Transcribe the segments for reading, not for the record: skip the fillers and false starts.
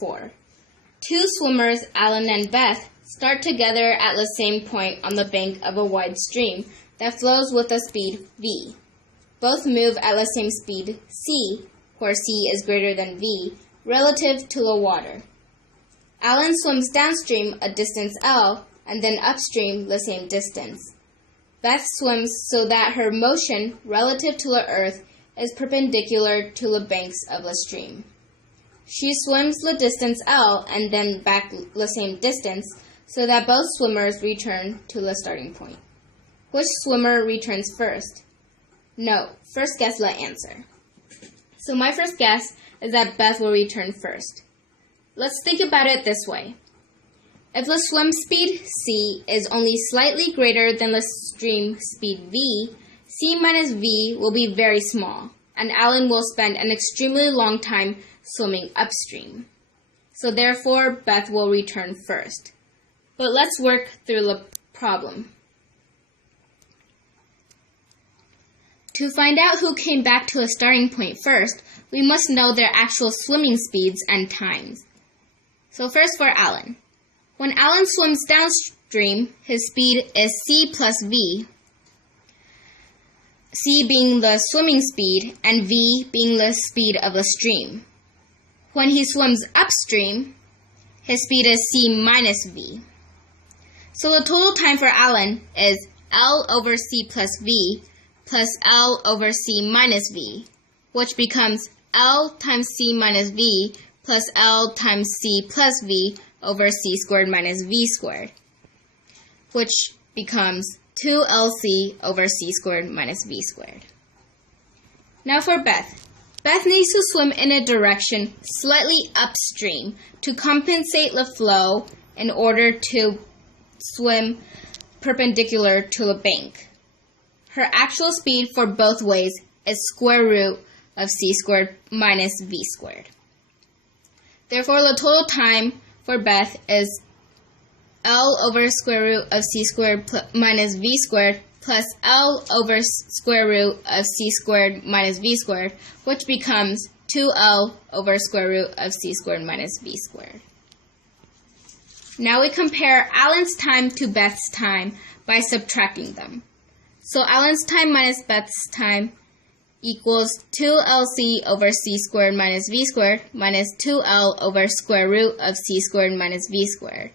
4. Two swimmers, Alan and Beth, start together at the same point on the bank of a wide stream that flows with a speed v. Both move at the same speed c, where c is greater than v, relative to the water. Alan swims downstream a distance L and then upstream the same distance. Beth swims so that her motion relative to the earth is perpendicular to the banks of the stream. She swims the distance L and then back the same distance so that both swimmers return to the starting point. Which swimmer returns first? No, first guess the answer. So my first guess is that Beth will return first. Let's think about it this way. If the swim speed c is only slightly greater than the stream speed v, c minus v will be very small, and Alan will spend an extremely long time swimming upstream. So therefore, Beth will return first. But let's work through the problem. To find out who came back to a starting point first, we must know their actual swimming speeds and times. So first for Alan. When Alan swims downstream, his speed is c plus v, c being the swimming speed and v being the speed of the stream. When he swims upstream, his speed is c minus v. So the total time for Alan is L over c plus v plus L over c minus v, which becomes L times c minus v plus L times c plus v over c squared minus v squared, which becomes 2lc over c squared minus v squared. Now for Beth. Beth needs to swim in a direction slightly upstream to compensate the flow in order to swim perpendicular to the bank. Her actual speed for both ways is square root of c squared minus v squared. Therefore, the total time for Beth is L over square root of c squared minus v squared plus L over square root of c squared minus v squared, which becomes 2L over square root of c squared minus v squared. Now we compare Alan's time to Beth's time by subtracting them. So Alan's time minus Beth's time equals 2lc over c squared minus v squared minus 2l over square root of c squared minus v squared.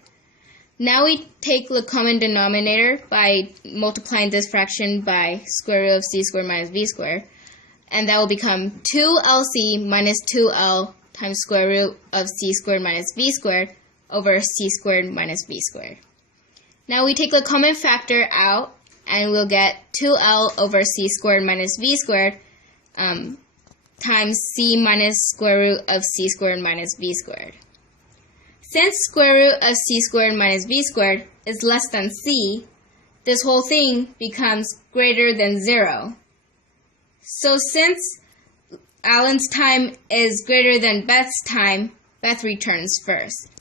Now we take the common denominator by multiplying this fraction by square root of c squared minus v squared, and that will become 2lc minus 2l times square root of c squared minus v squared over c squared minus v squared. Now we take the common factor out, and we'll get 2l over c squared minus v squared times c minus square root of c squared minus v squared. Since square root of c squared minus v squared is less than c, this whole thing becomes greater than 0. So since Alan's time is greater than Beth's time, Beth returns first.